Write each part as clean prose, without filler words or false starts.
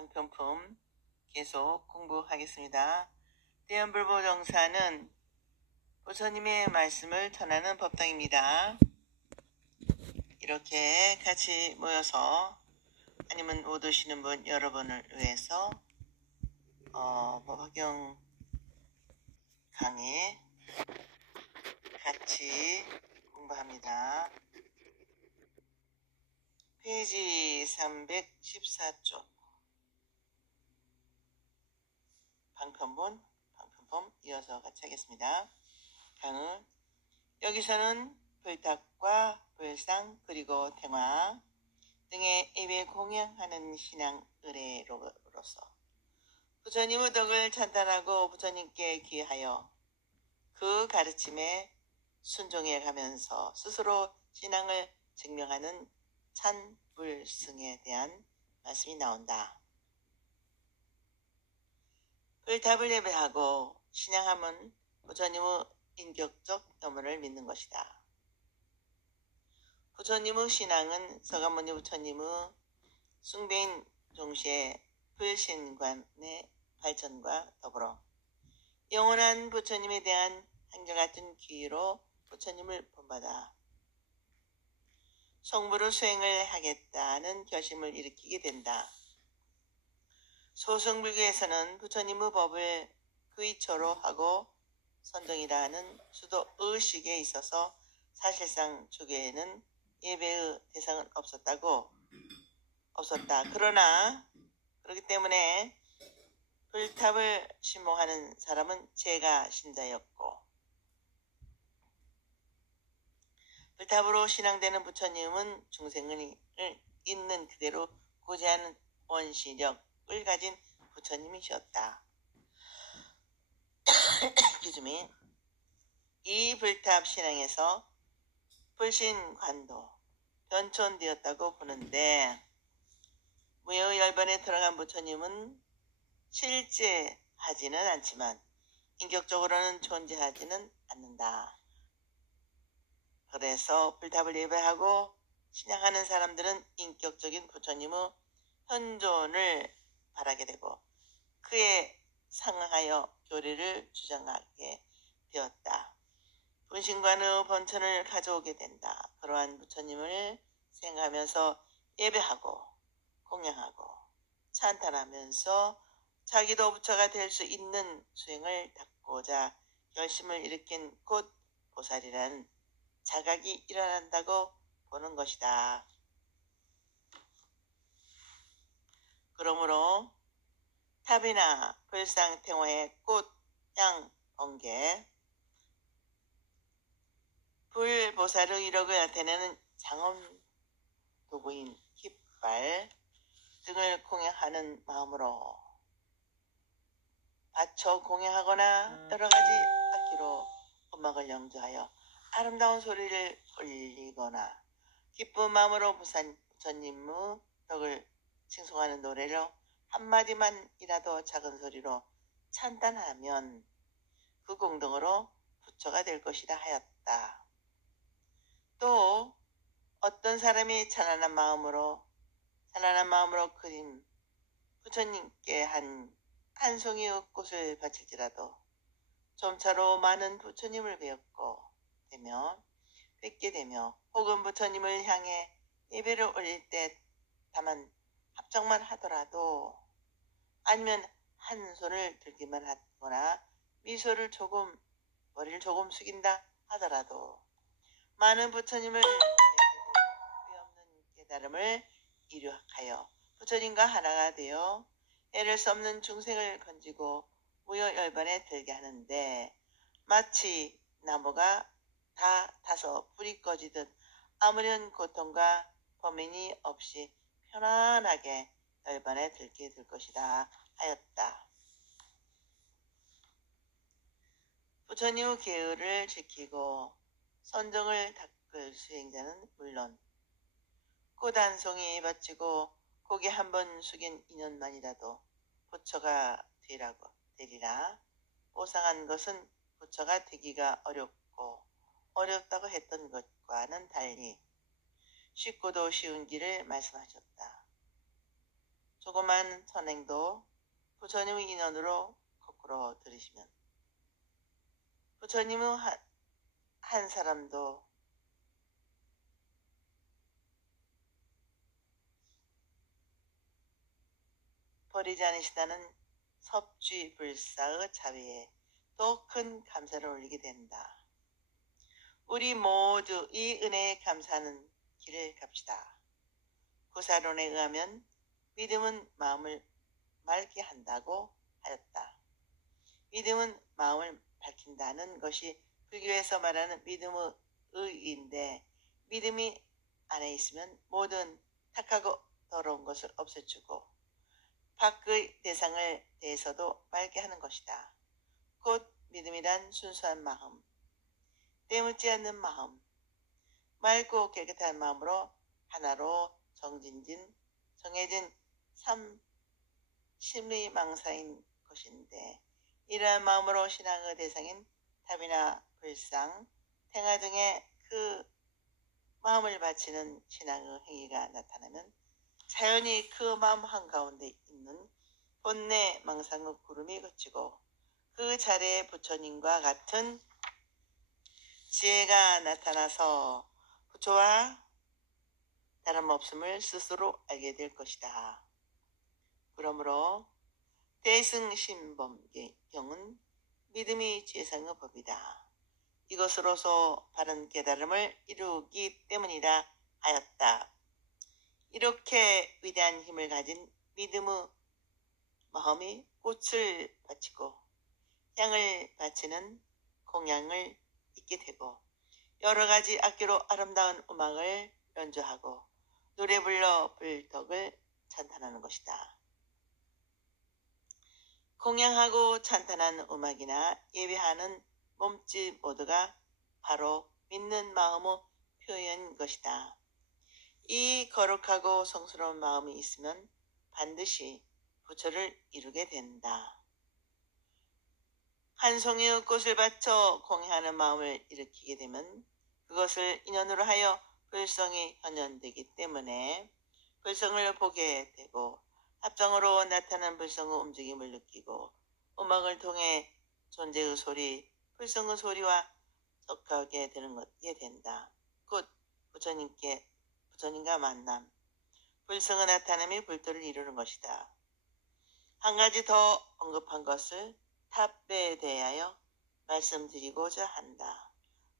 방편품 계속 공부하겠습니다. 대연불보정사는 부처님의 말씀을 전하는 법당입니다. 이렇게 같이 모여서 아니면 못 오시는 분 여러분을 위해서 법화경 강의 같이 공부합니다. 페이지 314쪽 방편본, 방편품 이어서 같이 하겠습니다. 강을 여기서는 불탑과 불상 그리고 탱화 등의 예배 공양하는 신앙 의례로서 부처님의 덕을 찬탄하고 부처님께 귀하여 그 가르침에 순종해 가면서 스스로 신앙을 증명하는 찬불승에 대한 말씀이 나온다. 불탑을 예배하고 신앙함은 부처님의 인격적 염원을 믿는 것이다. 부처님의 신앙은 서가모니 부처님의 숭배인 동시에 불신관의 발전과 더불어 영원한 부처님에 대한 한결같은 기회로 부처님을 본받아 성불의 수행을 하겠다는 결심을 일으키게 된다. 소승불교에서는 부처님의 법을 그위초로 하고 선정이라는 수도 의식에 있어서 사실상 조계에는 예배의 대상은 없었다. 그러나 그렇기 때문에 불탑을 신봉하는 사람은 제가 신자였고 불탑으로 신앙되는 부처님은 중생을 있는 그대로 고지하는 원시력을 가진 부처님이셨다. 이 불탑 신앙에서 불신관도 변천되었다고 보는데 무효 열반에 들어간 부처님은 실제하지는 않지만 인격적으로는 존재하지는 않는다. 그래서 불탑을 예배하고 신앙하는 사람들은 인격적인 부처님의 현존을 바라게 되고 그에 상하여 교리를 주장하게 되었다. 분신관의 번천을 가져오게 된다. 그러한 부처님을 생각하면서 예배하고 공양하고 찬탄하면서 자기도 부처가 될 수 있는 수행을 닦고자 결심을 일으킨 곧 보살이라는 자각이 일어난다고 보는 것이다. 그러므로 탑이나 불상 탱화의 꽃, 향, 번개, 불보살의 이력을 나타내는 장엄 도구인 깃발 등을 공양하는 마음으로 바쳐 공양하거나 여러가지 악기로 음악을 연주하여 아름다운 소리를 올리거나 기쁜 마음으로 부처님의 덕을 칭송하는 노래로 한마디만이라도 작은 소리로 찬탄하면 그 공덕으로 부처가 될 것이라 하였다. 또 어떤 사람이 찬란한 마음으로 그림 부처님께 한 송이의 꽃을 바칠지라도 점차로 많은 부처님을 뵙게 되며 혹은 부처님을 향해 예배를 올릴 때 다만 합정만 하더라도 아니면 한 손을 들기만 하거나 머리를 조금 숙인다 하더라도 많은 부처님을 없는 깨달음을 이룩하여 부처님과 하나가 되어 애를 수 없는 중생을 건지고 무효열반에 들게 하는데 마치 나무가 다 타서 불이 꺼지듯 아무런 고통과 범인이 없이 편안하게 열반에 들게 될 것이다 하였다. 부처님의 계율을 지키고 선정을 닦을 수행자는 물론 꽃 한 송이 바치고 고개 한 번 숙인 인연만이라도 부처가 되리라. 오상한 것은 부처가 되기가 어렵다고 했던 것과는 달리 쉽고도 쉬운 길을 말씀하셨다. 조그만 선행도 부처님의 인연으로 거꾸로 들으시면 부처님의 한 사람도 버리지 않으시다는 섭쥐불사의 자비에 더 큰 감사를 올리게 된다. 우리 모두 이 은혜에 감사하는 길을 갑시다. 구사론에 의하면 믿음은 마음을 맑게 한다고 하였다. 믿음은 마음을 밝힌다는 것이 불교에서 말하는 믿음의 의인데, 믿음이 안에 있으면 모든 탁하고 더러운 것을 없애주고 밖의 대상을 대해서도 맑게 하는 것이다. 곧 믿음이란 순수한 마음, 때묻지 않는 마음, 맑고 깨끗한 마음으로 하나로 정해진 심리망사인 것인데, 이러한 마음으로 신앙의 대상인 탑이나 불상, 태화 등의 그 마음을 바치는 신앙의 행위가 나타나면 자연히 그 마음 한가운데 있는 본래 망상의 구름이 그치고 그 자리에 부처님과 같은 지혜가 나타나서 부처와 다름없음을 스스로 알게 될 것이다. 그러므로 대승신범경은 믿음이 지혜상의 법이다. 이것으로서 바른 깨달음을 이루기 때문이라 하였다. 이렇게 위대한 힘을 가진 믿음의 마음이 꽃을 바치고 향을 바치는 공양을 잊게 되고 여러 가지 악기로 아름다운 음악을 연주하고 노래 불러 불덕을 찬탄하는 것이다. 공양하고 찬탄하는 음악이나 예배하는 몸짓 모두가 바로 믿는 마음의 표현인 것이다. 이 거룩하고 성스러운 마음이 있으면 반드시 부처를 이루게 된다. 한 송이의 꽃을 바쳐 공양하는 마음을 일으키게 되면 그것을 인연으로 하여 불성이 현현되기 때문에 불성을 보게 되고 합정으로 나타난 불성의 움직임을 느끼고 음악을 통해 존재의 소리, 불성의 소리와 접하게 되는 것이 된다. 곧 부처님과 만남, 불성의 나타남이 불도를 이루는 것이다. 한 가지 더 언급한 것을 탑배에 대하여 말씀드리고자 한다.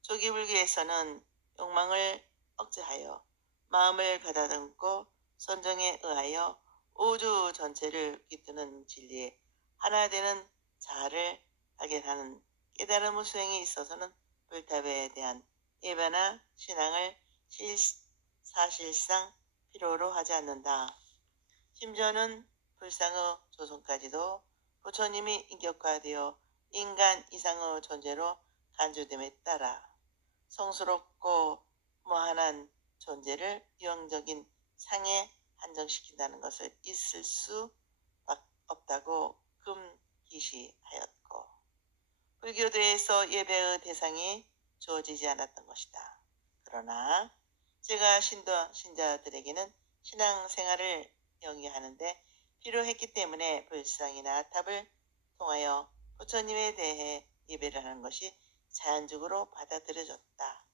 조기불교에서는 욕망을 억제하여 마음을 가다듬고 선정에 의하여 우주 전체를 깃드는 진리에 하나 되는 자아를 발견하는 깨달음의 수행에 있어서는 불탑에 대한 예배나 신앙을 사실상 필요로 하지 않는다. 심지어는 불상의 조성까지도 부처님이 인격화되어 인간 이상의 존재로 간주됨에 따라 성스럽고 무한한 존재를 유형적인 상에 한정시킨다는 것을 있을 수 없다고 금기시하였고 불교도에서 예배의 대상이 주어지지 않았던 것이다. 그러나 제가 신자들에게는 신앙생활을 영위하는데 필요했기 때문에 불상이나 탑을 통하여 부처님에 대해 예배를 하는 것이 자연적으로 받아들여졌다.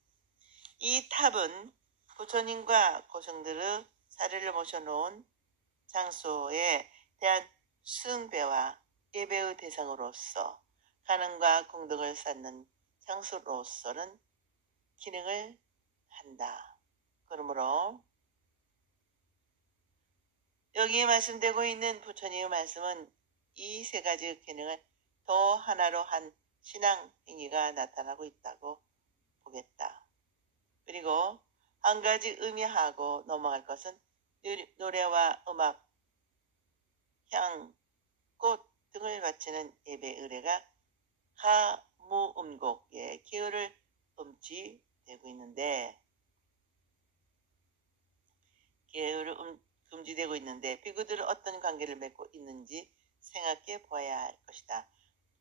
이 탑은 부처님과 고승들의 사례를 모셔놓은 장소에 대한 숭배와 예배의 대상으로서 가능과 공덕을 쌓는 장소로서는 기능을 한다. 그러므로 여기에 말씀되고 있는 부처님의 말씀은 이 세 가지 기능을 더 하나로 한 신앙 행위가 나타나고 있다고 보겠다. 그리고 한 가지 의미하고 넘어갈 것은 노래와 음악, 향, 꽃 등을 바치는 예배 의례가 하무음곡의 기호를 금지되고 있는데 금지되고 있는데 비구들은 어떤 관계를 맺고 있는지 생각해 보아야 할 것이다.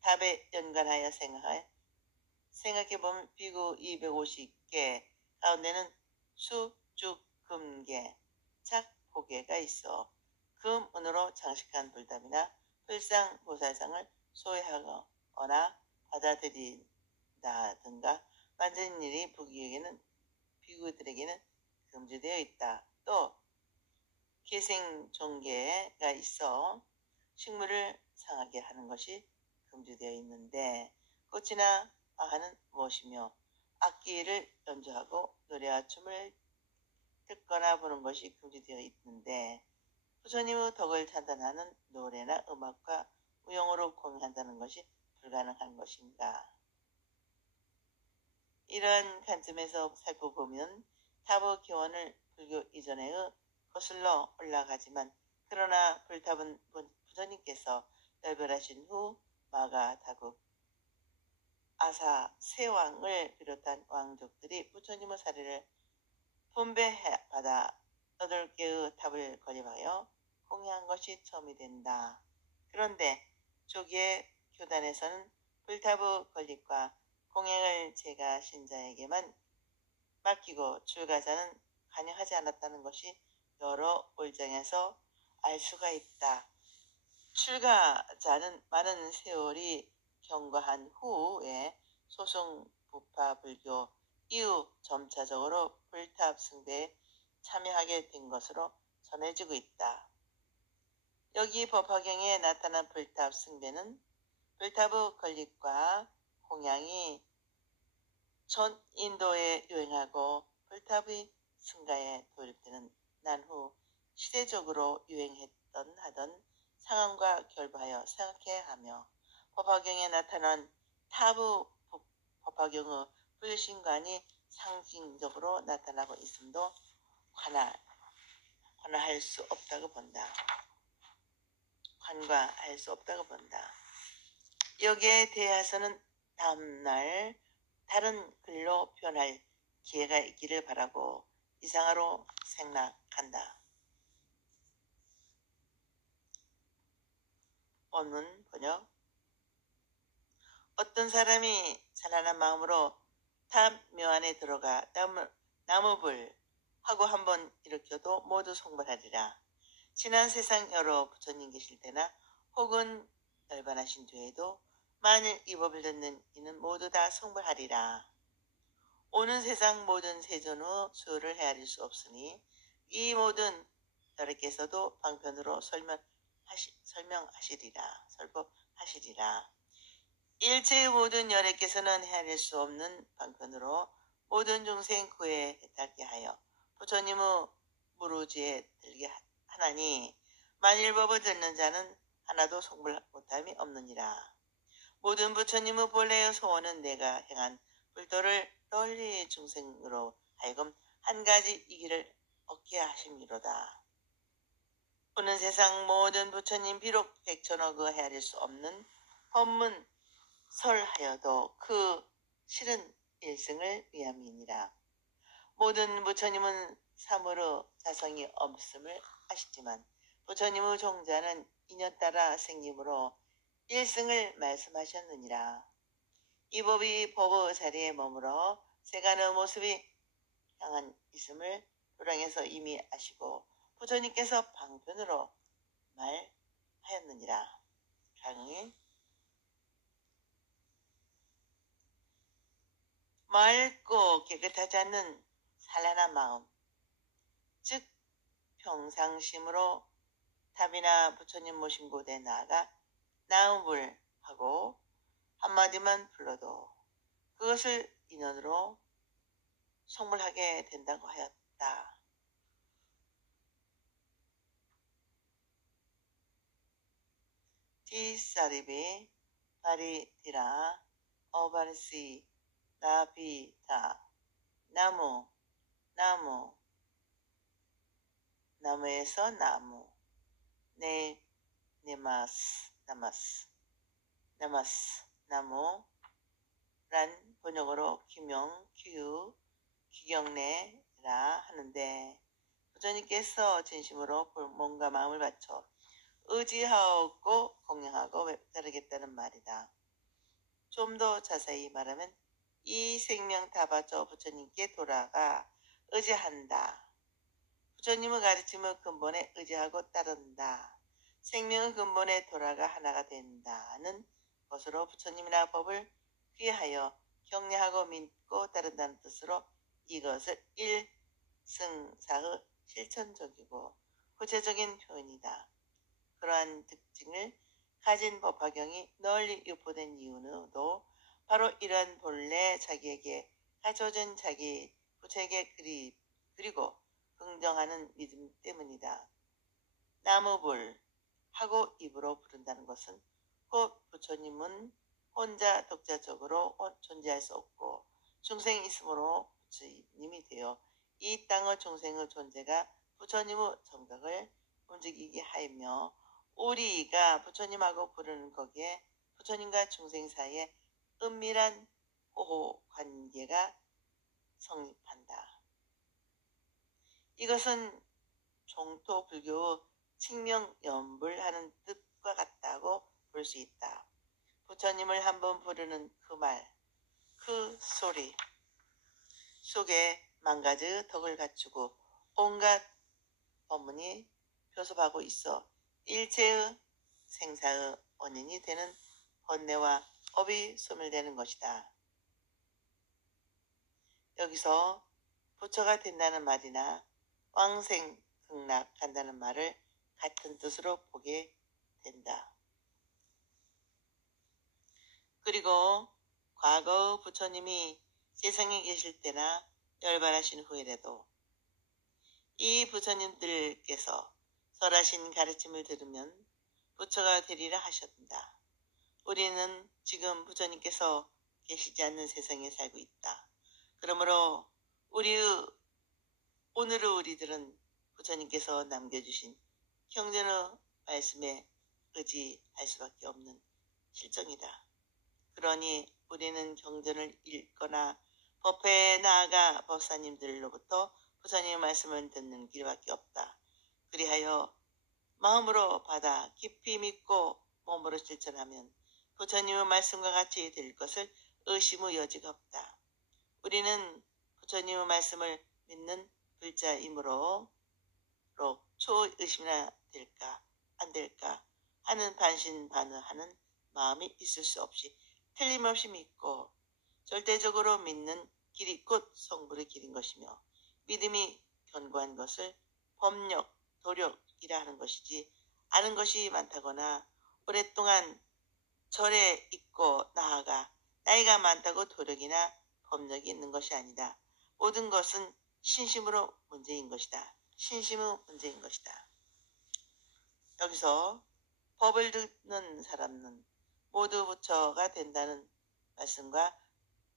답에 연관하여 생각해 보면 비구 250개 가운데는 수, 죽, 금계, 착, 보계가 있어 금은으로 장식한 불답이나 불상보살상을 소외하거나 받아들인다든가 만드는 일이 비구들에게는 금지되어 있다. 또 기생종계가 있어 식물을 상하게 하는 것이 금지되어 있는데 꽃이나 아하는 무엇이며 악기를 연주하고 노래와 춤을 듣거나 보는 것이 금지되어 있는데 부처님의 덕을 찬탄하는 노래나 음악과 무용으로 공연한다는 것이 불가능한 것인가. 이러한 관점에서 살펴보면 타부 기원을 불교 이전에의 거슬러 올라가지만 그러나 불탑은 부처님께서 열별하신 후 마가다국 아사 세왕을 비롯한 왕족들이 부처님의 사례를 분배받아 8개의 탑을 건립하여 공양한 것이 처음이 된다. 그런데 조기의 교단에서는 불탑의 건립과 공양을 제가 신자에게만 맡기고 출가자는 관여하지 않았다는 것이 여러 올장에서 알 수가 있다. 출가자는 많은 세월이 경과한 후에 소승 부파 불교 이후 점차적으로 불탑 숭배에 참여하게 된 것으로 전해지고 있다. 여기 법화경에 나타난 불탑 숭배는 불탑의 건립과 공양이 전 인도에 유행하고 불탑의 승가에 도입되는 난후 시대적으로 유행했던 하던 상황과 결부하여 생각해야 하며 법화경에 나타난 타부 법화경의 불신관이 상징적으로 나타나고 있음도 관과할 수 없다고 본다. 여기에 대해서는 다음날 다른 글로 표현할 기회가 있기를 바라고 이상으로 생각한다. 원문 번역. 어떤 사람이 찬란한 마음으로 탑 묘안에 들어가 나무불 하고 한번 일으켜도 모두 성불하리라. 지난 세상 여러 부처님 계실 때나 혹은 열반하신 뒤에도 만일 이 법을 듣는 이는 모두 다 성불하리라. 오는 세상 모든 세존의 수요를 헤아릴 수 없으니 이 모든 여러께서도 방편으로 설법하시리라. 일체의 모든 여러께서는 헤아릴 수 없는 방편으로 모든 중생 구에 닿게 하여 부처님의 무루지에 들게 하나니 만일 법을 듣는 자는 하나도 성불 못함이 없느니라. 모든 부처님의 본래의 소원은 내가 행한 불도를 널리 중생으로 하여금 한 가지 이 길을 얻게 하심이로다. 오는 세상 모든 부처님 비록 백천억의 헤아릴 수 없는 법문 설하여도 그 실은 일승을 위함이니라. 모든 부처님은 사물의 자성이 없음을 아시지만 부처님의 종자는 인연 따라 생김으로 일승을 말씀하셨느니라. 이 법이 법의 자리에 머물러 세간의 모습이 향한 있음을 도량에서 이미 아시고 부처님께서 방편으로 말하였느니라. 강의 맑고 깨끗하지 않는 산란한 마음, 즉 평상심으로 탑이나 부처님 모신 곳에 나아가 나음을 하고 한마디만 불러도 그것을 인연으로 성불하게 된다고 하였다. 디사리비 바리디라 어바르시 나비다 나무에서 나무 나마스 나무란 번역으로 기명, 규, 기경례라 하는데 부처님께서 진심으로 몸과 마음을 바쳐 의지하고 공양하고 따르겠다는 말이다. 좀 더 자세히 말하면 이 생명 다 바쳐 부처님께 돌아가 의지한다. 부처님의 가르침의 근본에 의지하고 따른다. 생명의 근본에 돌아가 하나가 된다는 것으로 부처님이나 법을 귀하여 경례하고 믿고 따른다는 뜻으로 이것을 일승사의 실천적이고 구체적인 표현이다. 그러한 특징을 가진 법화경이 널리 유포된 이유도 바로 이러한 본래 자기에게 가져진 자기 부처에게 그리고 긍정하는 믿음 때문이다. 나무불 하고 입으로 부른다는 것은 곧 부처님은 혼자 독자적으로 존재할 수 없고 중생이 있으므로 부처님이 되어 이 땅의 중생의 존재가 부처님의 정각을 움직이게 하며 우리가 부처님하고 부르는 거기에 부처님과 중생 사이에 은밀한 호호 관계가 성립한다. 이것은 종토 불교의 칭명연불하는 뜻과 같다고 볼 수 있다. 부처님을 한번 부르는 그 말, 그 소리 속에 만 가지의 덕을 갖추고 온갖 법문이 교섭하고 있어 일체의 생사의 원인이 되는 번뇌와 업이 소멸되는 것이다. 여기서 부처가 된다는 말이나 왕생 극락한다는 말을 같은 뜻으로 보게 된다. 그리고 과거 부처님이 세상에 계실 때나 열반하신 후에라도 이 부처님들께서 설하신 가르침을 들으면 부처가 되리라 하셨다. 우리는 지금 부처님께서 계시지 않는 세상에 살고 있다. 그러므로 오늘의 우리들은 부처님께서 남겨주신 경전의 말씀에 의지할 수밖에 없는 실정이다. 그러니 우리는 경전을 읽거나 법회에 나아가 법사님들로부터 부처님의 말씀을 듣는 길밖에 없다. 그리하여 마음으로 받아 깊이 믿고 몸으로 실천하면 부처님의 말씀과 같이 될 것을 의심의 여지가 없다. 우리는 부처님의 말씀을 믿는 불자이므로 초의심이나 될까 안 될까 하는 반신반의하는 마음이 있을 수 없이 틀림없이 믿고 절대적으로 믿는 길이 곧 성불의 길인 것이며 믿음이 견고한 것을 법력, 도력이라 하는 것이지 아는 것이 많다거나 오랫동안 절에 있고 나아가 나이가 많다고 도력이나 법력이 있는 것이 아니다. 모든 것은 신심으로 문제인 것이다. 신심의 문제인 것이다. 여기서 법을 듣는 사람은 모두 부처가 된다는 말씀과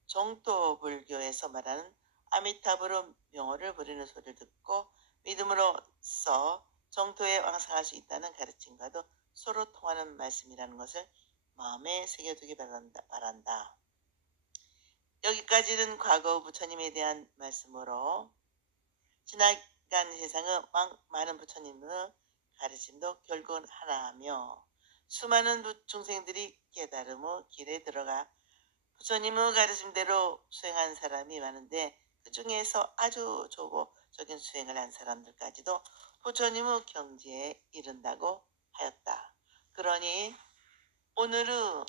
정토불교에서 말하는 아미타불의 명호를 부르는 소리를 듣고 믿음으로써 정토에 왕성할 수 있다는 가르침과도 서로 통하는 말씀이라는 것을 마음에 새겨두기 바란다. 여기까지는 과거 부처님에 대한 말씀으로 지나간 세상의 많은 부처님의 가르침도 결국은 하나하며 수많은 중생들이 깨달음의 길에 들어가 부처님의 가르침대로 수행한 사람이 많은데 그 중에서 아주 조보적인 수행을 한 사람들까지도 부처님의 경지에 이른다고 하였다. 그러니 오늘의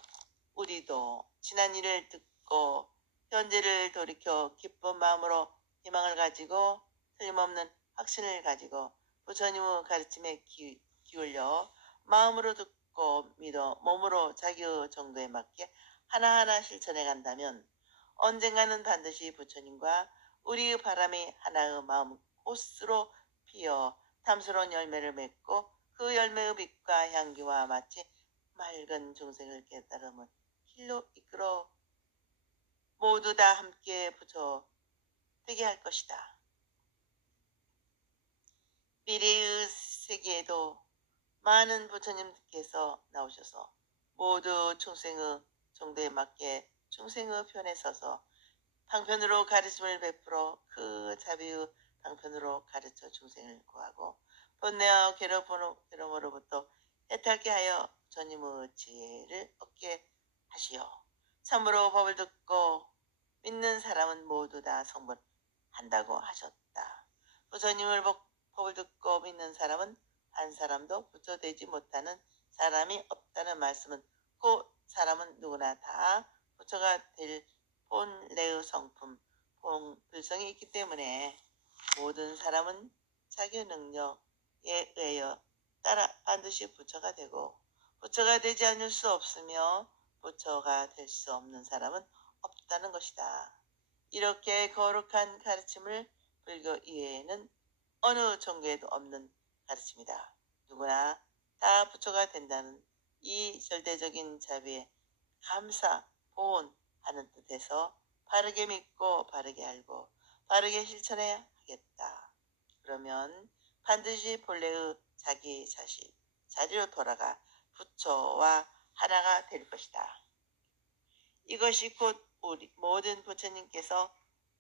우리도 지난 일을 듣고 현재를 돌이켜 기쁜 마음으로 희망을 가지고 틀림없는 확신을 가지고 부처님의 가르침에 기울여 마음으로 듣고 믿어 몸으로 자기의 정도에 맞게 하나하나 실천해 간다면 언젠가는 반드시 부처님과 우리의 바람이 하나의 마음 꽃으로 피어 탐스러운 열매를 맺고 그 열매의 빛과 향기와 마치 맑은 중생을 깨달음을 길로 이끌어 모두 다 함께 부처 되게 할 것이다. 미래의 세계에도 많은 부처님께서 나오셔서 모두 중생의 정도에 맞게 중생의 편에 서서 방편으로 가르침을 베풀어 그 자비의 방편으로 가르쳐 중생을 구하고 번뇌와 괴로움으로부터 해탈케 하여 부처님의 지혜를 얻게 하시오. 참으로 법을 듣고 믿는 사람은 모두 다 성불한다고 하셨다. 부처님을 법을 듣고 믿는 사람은 한 사람도 부처되지 못하는 사람이 없다는 말씀은 그 사람은 누구나 다 부처가 될 본래의 성품, 본불성이 있기 때문에 모든 사람은 자기 능력에 의하여 따라 반드시 부처가 되고 부처가 되지 않을 수 없으며 부처가 될 수 없는 사람은 없다는 것이다. 이렇게 거룩한 가르침을 불교 이외에는 어느 종교에도 없는 가르침이다. 누구나 다 부처가 된다는 이 절대적인 자비에 감사, 보온하는 뜻에서 바르게 믿고 바르게 알고 바르게 실천해야 하겠다. 그러면 반드시 본래의 자기 자리로 돌아가 부처와 하나가 될 것이다. 이것이 곧 우리 모든 부처님께서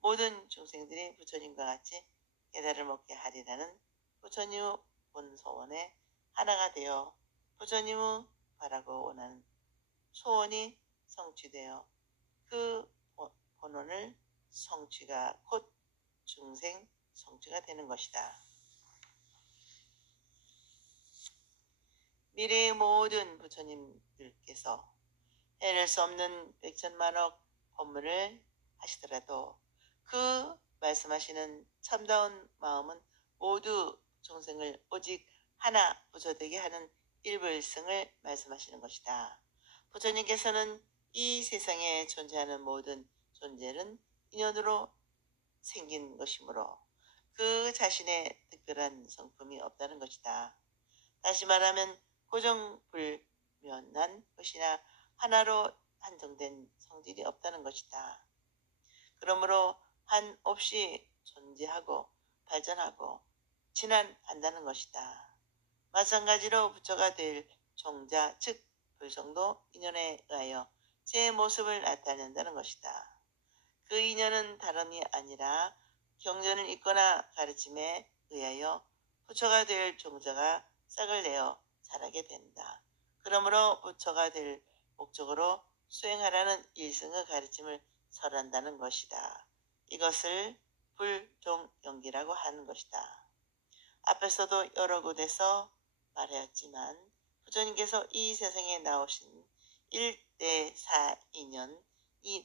모든 중생들이 부처님과 같이 깨달을 먹게 하리라는 부처님의 본소원에 하나가 되어 부처님의 바라고 원하는 소원이 성취되어 그 본원을 성취가 곧 중생 성취가 되는 것이다. 미래의 모든 부처님들께서 해낼 수 없는 백천만억 법문을 하시더라도 그 말씀하시는 참다운 마음은 모두 중생을 오직 하나 부처되게 하는 일불성을 말씀하시는 것이다. 부처님께서는 이 세상에 존재하는 모든 존재는 인연으로 생긴 것이므로 그 자신의 특별한 성품이 없다는 것이다. 다시 말하면 고정불면한 것이나 하나로 한정된 성질이 없다는 것이다. 그러므로 한없이 존재하고 발전하고 진한한다는 것이다. 마찬가지로 부처가 될 종자 즉 불성도 인연에 의하여 제 모습을 나타낸다는 것이다. 그 인연은 다름이 아니라 경전을 읽거나 가르침에 의하여 부처가 될 종자가 싹을 내어 자라게 된다. 그러므로 부처가 될 목적으로 수행하라는 일승의 가르침을 설한다는 것이다. 이것을 불종연기라고 하는 것이다. 앞에서도 여러 곳에서 말하였지만 부처님께서 이 세상에 나오신 1대4인연이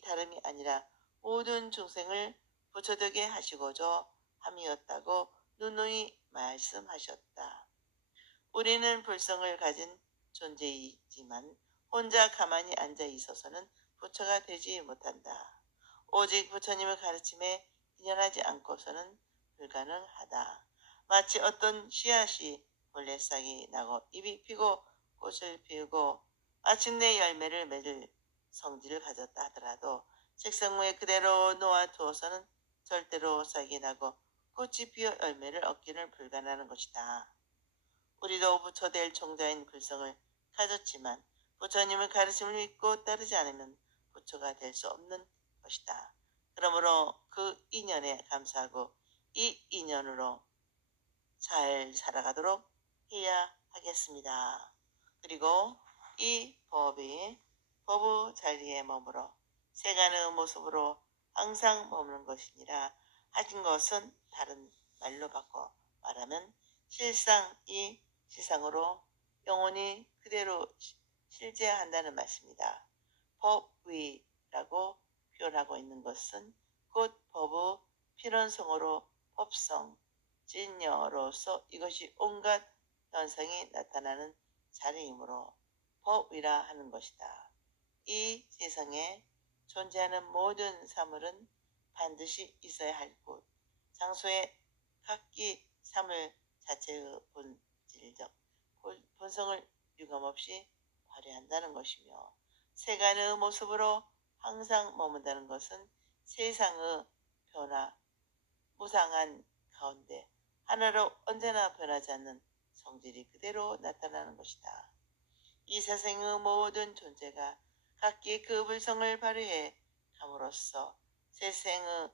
다름이 아니라 모든 중생을 부처되게 하시고자 함이었다고 누누이 말씀하셨다. 우리는 불성을 가진 존재이지만 혼자 가만히 앉아 있어서는 부처가 되지 못한다. 오직 부처님의 가르침에 인연하지 않고서는 불가능하다. 마치 어떤 씨앗이 본래 싹이 나고 잎이 피고 꽃을 피우고 마침내 열매를 맺을 성질을 가졌다 하더라도 책상 위에 그대로 놓아두어서는 절대로 싹이 나고 꽃이 피어 열매를 얻기는 불가능한 것이다. 우리도 부처될 종자인 불성을 가졌지만 부처님의 가르침을 믿고 따르지 않으면 부처가 될 수 없는 것이다. 그러므로 그 인연에 감사하고 이 인연으로 잘 살아가도록 해야 하겠습니다. 그리고 이 법이 법의 자리에 머물러 세간의 모습으로 항상 머무는 것이니라 하신 것은 다른 말로 바꿔 말하면 실상 이 시상으로 영원히 그대로 실제한다는 말씀이다. 법위라고 표현하고 있는 것은 곧 법의 필연성으로 법성, 진여로서 이것이 온갖 현상이 나타나는 자리이므로 법위라 하는 것이다. 이 세상에 존재하는 모든 사물은 반드시 있어야 할 곳, 장소에 각기 사물 자체의 본질적 본성을 유감없이 발휘한다는 것이며 세간의 모습으로 항상 머문다는 것은 세상의 변화, 무상한 가운데 하나로 언제나 변하지 않는 성질이 그대로 나타나는 것이다. 이 세상의 모든 존재가 각기 그 불성을 발휘해 함으로써 세상의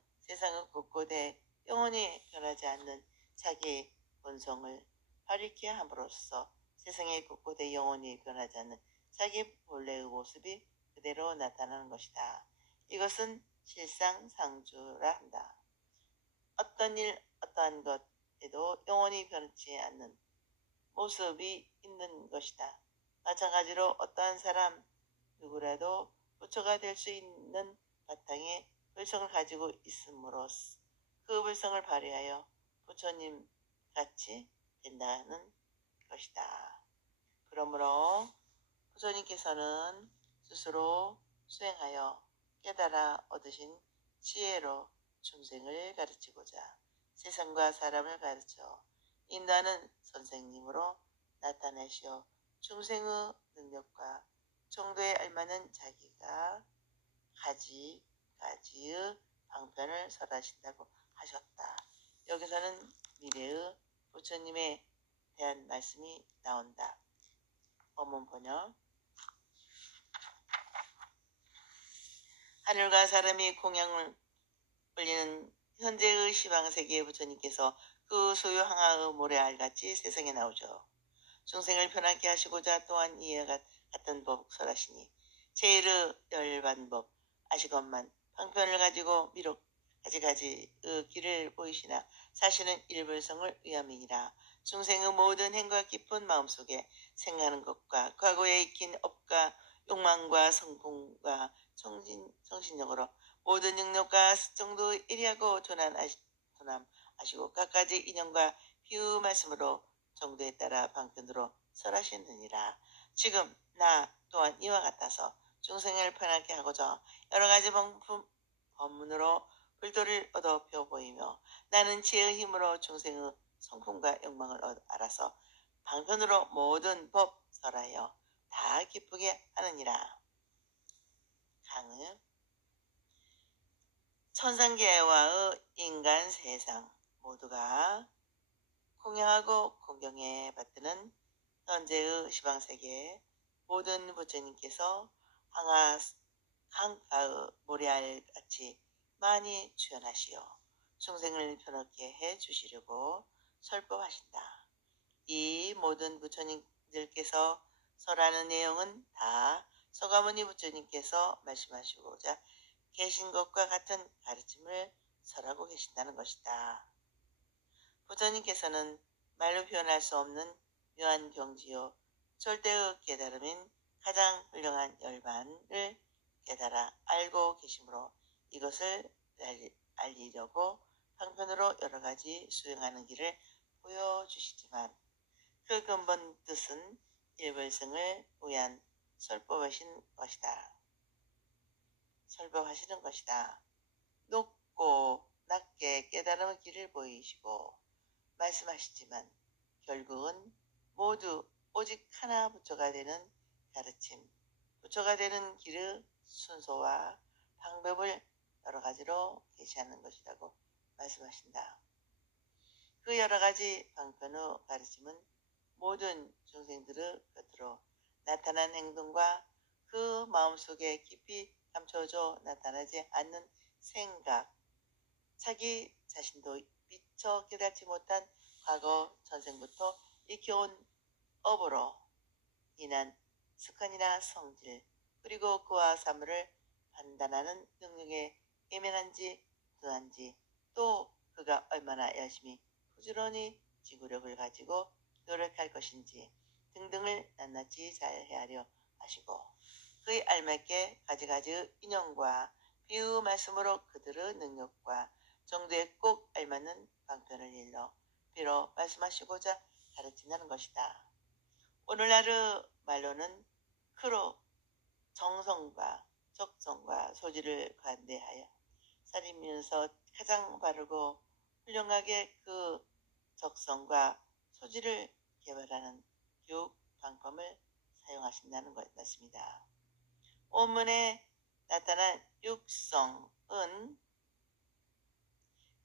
곳곳에 영원히 변하지 않는 자기 본성을 발휘케 함으로써 세상의 곳곳에 영원히 변하지 않는 자기 본래의 모습이 그대로 나타나는 것이다. 이것은 실상상주라 한다. 어떤 일, 어떠한 것 해도 영원히 변치 않는 모습이 있는 것이다. 마찬가지로 어떠한 사람 누구라도 부처가 될 수 있는 바탕에 불성을 가지고 있음으로써 그 불성을 발휘하여 부처님 같이 된다는 것이다. 그러므로 부처님께서는 스스로 수행하여 깨달아 얻으신 지혜로 중생을 가르치고자 세상과 사람을 가르쳐 인도하는 선생님으로 나타내시어 중생의 능력과 정도에 알맞는 자기가 가지의 방편을 설하신다고 하셨다. 여기서는 미래의 부처님에 대한 말씀이 나온다. 본문 번역. 하늘과 사람이 공양을 올리는 현재의 시방세계의 부처님께서 그 소유 항아의 모래알같이 세상에 나오죠. 중생을 편하게 하시고자 또한 이와 같은 법 설하시니 제1의 열반법 아시건만 방편을 가지고 미륵 가지가지의 길을 보이시나 사실은 일불성을 위함이니라. 중생의 모든 행과 깊은 마음속에 생각하는 것과 과거에 익힌 업과 욕망과 성품과 정신력으로 모든 능력과 정도의 일이하고 조남하시고 각가지 인연과 비유 말씀으로 정도에 따라 방편으로 설하시느니라. 지금 나 또한 이와 같아서 중생을 편하게 하고자 여러가지 법문으로 불도를 얻어 펴보이며 나는 지혜의 힘으로 중생의 성품과 욕망을 알아서 방편으로 모든 법 설하여 다 기쁘게 하느니라. 강의 천상계와의 인간 세상 모두가 공양하고 공경에 받드는 현재의 시방세계에 모든 부처님께서 강가의 모래알같이 많이 출현하시어 중생을 편하게 해주시려고 설법하신다. 이 모든 부처님들께서 설하는 내용은 다 서가모니 부처님께서 말씀하시고자 계신 것과 같은 가르침을 설하고 계신다는 것이다. 부처님께서는 말로 표현할 수 없는 묘한 경지요 절대의 깨달음인 가장 훌륭한 열반을 깨달아 알고 계시므로 이것을 알리려고 방편으로 여러가지 수행하는 길을 보여주시지만 그 근본 뜻은 일불성을 위한 설법하시는 것이다. 높고 낮게 깨달음의 길을 보이시고 말씀하시지만 결국은 모두 오직 하나 부처가 되는 가르침, 부처가 되는 길의 순서와 방법을 여러 가지로 계시하는 것이라고 말씀하신다. 그 여러 가지 방편의 가르침은 모든 중생들의 곁으로 나타난 행동과 그 마음속에 깊이 감춰져 나타나지 않는 생각, 자기 자신도 미처 깨닫지 못한 과거 전생부터 익혀온 업으로 인한 습관이나 성질, 그리고 그와 사물을 판단하는 능력에 예민한지 둔한지, 또 그가 얼마나 열심히 부지런히 지구력을 가지고 노력할 것인지 등등을 낱낱이 잘 헤아려 하시고 그에 알맞게 가지가지의 인연과 비유 말씀으로 그들의 능력과 정도에 꼭 알맞는 방편을 일러 비로 말씀하시고자 가르친다는 것이다. 오늘날의 말로는 크로 정성과 적성과 소질을 관대하여 살리면서 가장 바르고 훌륭하게 그 적성과 소질을 개발하는 교육 방법을 사용하신다는 것 같습니다. 원문에 나타난 육성은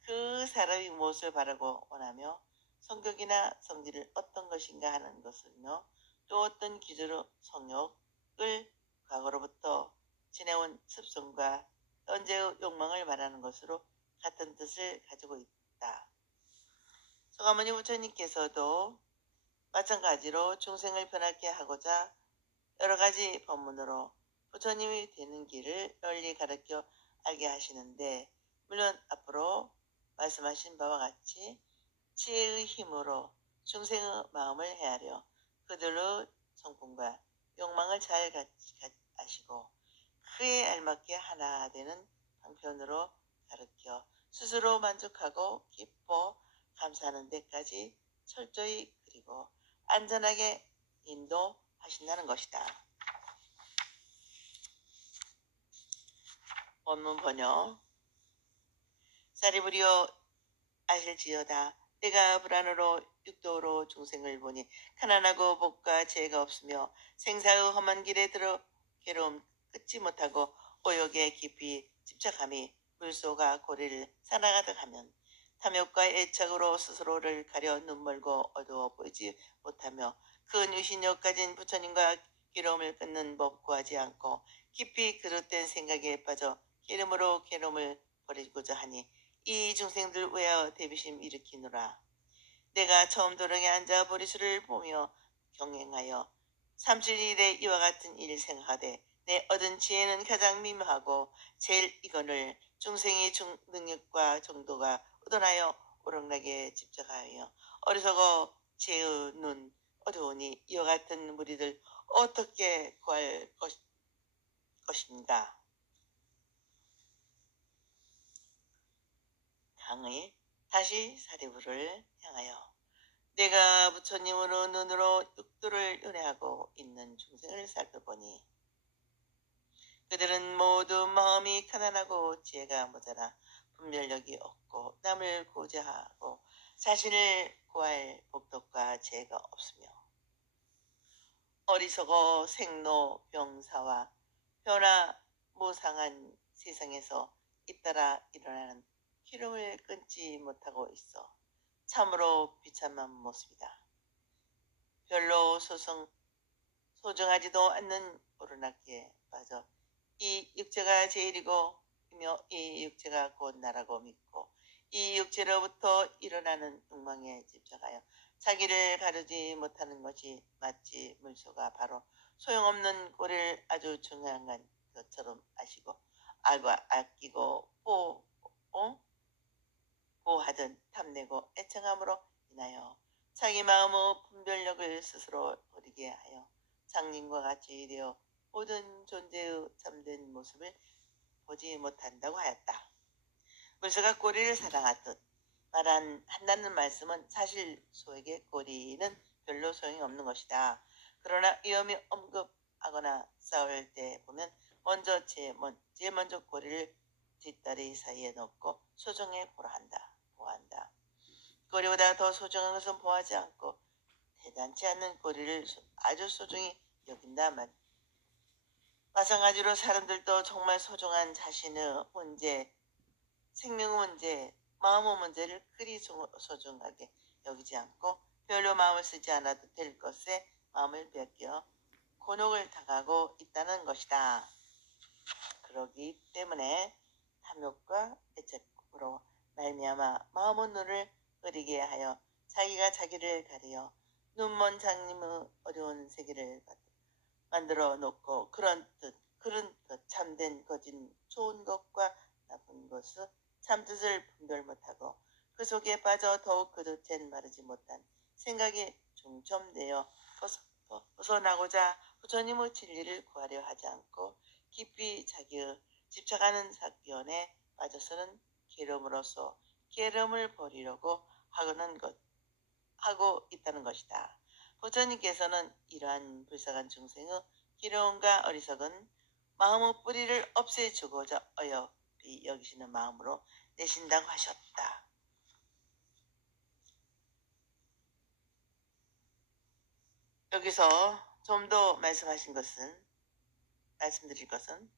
그 사람이 무엇을 바라고 원하며 성격이나 성질을 어떤 것인가 하는 것이며 또 어떤 기준으로 성욕을 과거로부터 지내온 습성과 현재의 욕망을 말하는 것으로 같은 뜻을 가지고 있다. 서가모니 부처님께서도 마찬가지로 중생을 편하게 하고자 여러 가지 법문으로 부처님이 되는 길을 널리 가르쳐 알게 하시는데, 물론 앞으로 말씀하신 바와 같이 지혜의 힘으로 중생의 마음을 헤아려 그들의 성품과 욕망을 잘 아시고 그에 알맞게 하나 되는 방편으로 가르쳐 스스로 만족하고 기뻐 감사하는 데까지 철저히 그리고 안전하게 인도하신다는 것이다. 원문 번역. 사리부리여 아실지어다. 내가 불안으로 육도로 중생을 보니 가난하고 복과 지혜가 없으며 생사의 험한 길에 들어 괴로움 끊지 못하고 오욕에 깊이 집착함이 물소가 고리를 살아가듯 하면 탐욕과 애착으로 스스로를 가려 눈멀고 어두워 보이지 못하며 그 유신력 가진 부처님과 괴로움을 끊는 법 구하지 않고 깊이 그릇된 생각에 빠져 괴로움으로 괴로움을 버리고자 하니 이 중생들 외어 대비심 일으키노라. 내가 처음 도령에 앉아 보리수를 보며 경행하여 37일에 이와 같은 일을 생각하되 내 얻은 지혜는 가장 미묘하고 제일 이거늘 중생의 능력과 정도가 우둔하여 오락나게 집착하여 어리석어 지혜의 눈 어두우니 이와 같은 무리들 어떻게 구할 것인가. 강의 다시 사리부를 향하여 내가 부처님으로 눈으로 육도를 윤회하고 있는 중생을 살펴보니 그들은 모두 마음이 가난하고 지혜가 모자라 분별력이 없고 남을 고자하고 자신을 구할 복덕과 지혜가 없으며 어리석어 생로 병사와 변화 무상한 세상에서 잇따라 일어나는 기름을 끊지 못하고 있어 참으로 비참한 모습이다. 별로 소중하지도 않는 오르락기에 빠져 이 육체가 제일이고 이 육체가 곧 나라고 믿고 이 육체로부터 일어나는 욕망에 집착하여 자기를 가르지 못하는 것이 마치 물소가 바로 소용없는 꼴을 아주 중요한 것처럼 아시고 아끼고 보하든 탐내고 애청함으로 인하여 자기 마음의 분별력을 스스로 버리게 하여 장님과 같이 되어 모든 존재의 참된 모습을 보지 못한다고 하였다. 물소가 꼬리를 사랑하듯 한다는 말씀은 사실 소에게 꼬리는 별로 소용이 없는 것이다. 그러나 위험이 언급하거나 싸울 때 보면 제일 먼저 꼬리를 뒷다리 사이에 넣고 소중히 보호한다. 꼬리보다 더 소중한 것은 보호하지 않고 대단치 않는 꼬리를 아주 소중히 여긴다. 마찬가지로 사람들도 정말 소중한 자신의 문제, 생명의 문제, 마음의 문제를 그리 소중하게 여기지 않고 별로 마음을 쓰지 않아도 될 것에 마음을 뺏겨 곤혹을 당하고 있다는 것이다. 그러기 때문에 탐욕과 애착으로 말미암아 마음의 눈을 흐리게 하여 자기가 자기를 가리어 눈먼 장님의 어려운 세계를 만들어 놓고 그런 것 참된 거진 좋은 것과 나쁜 것을 참뜻을 분별 못하고 그 속에 빠져 더욱 그릇된 마르지 못한 생각이 중점되어 벗어나고자 부처님의 진리를 구하려 하지 않고 깊이 자기의 집착하는 사견에 빠져서는 괴로움으로써 괴로움을 버리려고 하고 있다는 것이다. 부처님께서는 이러한 불쌍한 중생의 괴로움과 어리석은 마음의 뿌리를 없애주고자 어여삐 여기시는 마음으로 내신다고 하셨다. 여기서 좀 더 말씀드릴 것은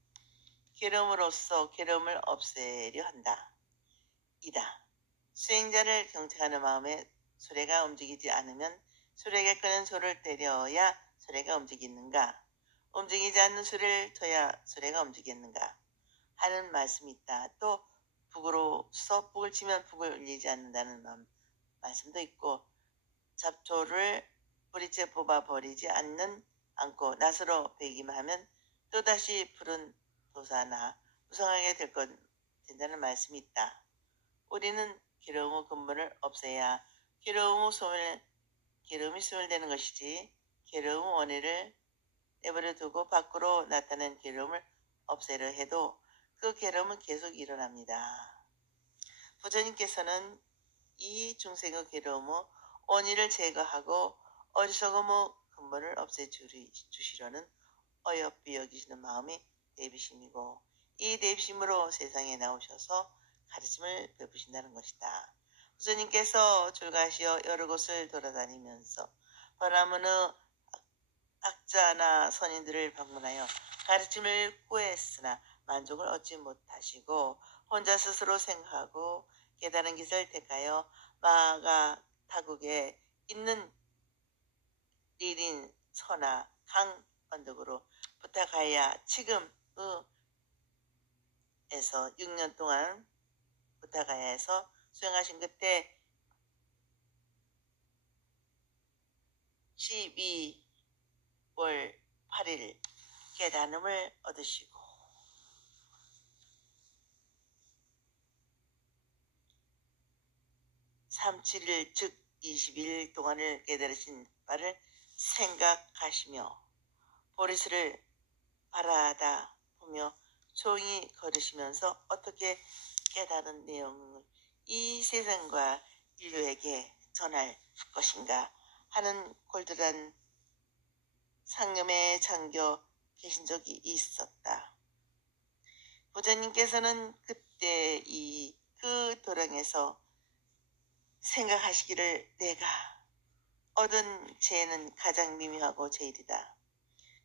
괴로움으로써 괴로움을 없애려 한다. 이다. 수행자를 경책하는 마음에 수레가 움직이지 않으면 수레가 끄는 소를 때려야 수레가 움직이는가? 움직이지 않는 수레를 둬야 수레가 움직이는가? 하는 말씀이 있다. 또 북으로서 북을 치면 북을 울리지 않는다는 말씀도 있고 잡초를 뿌리째 뽑아 버리지 않고 낫으로 베기만 하면 또다시 푸른 도사나 무성하게 된다는 말씀이 있다. 우리는 괴로움의 근본을 없애야 괴로움이 소멸되는 것이지 괴로움 원인을 내버려 두고 밖으로 나타낸 괴로움을 없애려 해도 그 괴로움은 계속 일어납니다. 부처님께서는 이 중생의 괴로움의 원인을 제거하고 어리석음의 근본을 없애주시려는 어여삐 여기시는 마음이 내비심이고 이 내비심으로 세상에 나오셔서 가르침을 베푸신다는 것이다. 부처님께서 출가하시어 여러 곳을 돌아다니면서 바라문의 학자나 선인들을 방문하여 가르침을 구했으나 만족을 얻지 못하시고 혼자 스스로 생각하고 깨달은 길을 택하여 마가 타국에 있는 리린 서나 강 언덕으로 부타가야 지금에서 6년 동안 부타가야에서 수행하신 그때 12월 8일 깨달음을 얻으시고 37일 즉 20일 동안을 깨달으신 바를 생각하시며 보리스를 바라다 보며 조용히 걸으시면서 어떻게 깨달은 내용을 이 세상과 인류에게 전할 것인가 하는 골들한 상념에 잠겨 계신 적이 있었다. 부처님께서는 그때 그 도량에서 생각하시기를 내가 얻은 지혜는 가장 미묘하고 제일이다.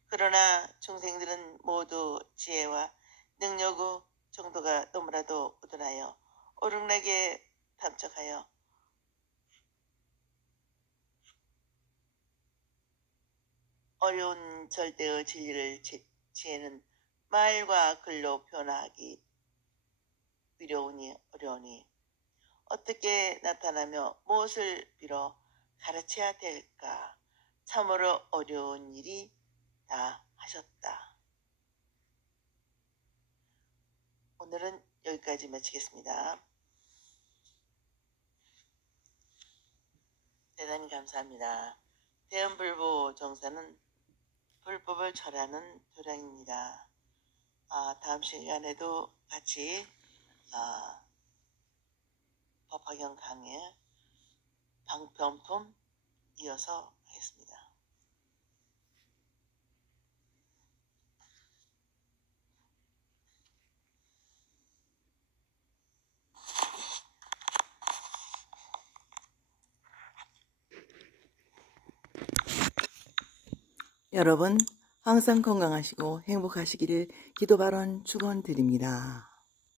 그러나 중생들은 모두 지혜와 능력의 정도가 너무나도 우둔하여 오륙락에 탐척하여 어려운 절대의 진리를 지혜는 말과 글로 표현하기 어려우니 어떻게 나타나며 무엇을 빌어 가르쳐야 될까 참으로 어려운 일이다 하셨다. 오늘은 여기까지 마치겠습니다. 대단히 감사합니다. 대은불보 정사는 불법을 절하는 도량입니다. 다음 시간에도 같이 법화경 강의 방편품 이어서 하겠습니다. 여러분 항상 건강하시고 행복하시기를 기도 발언 축원드립니다.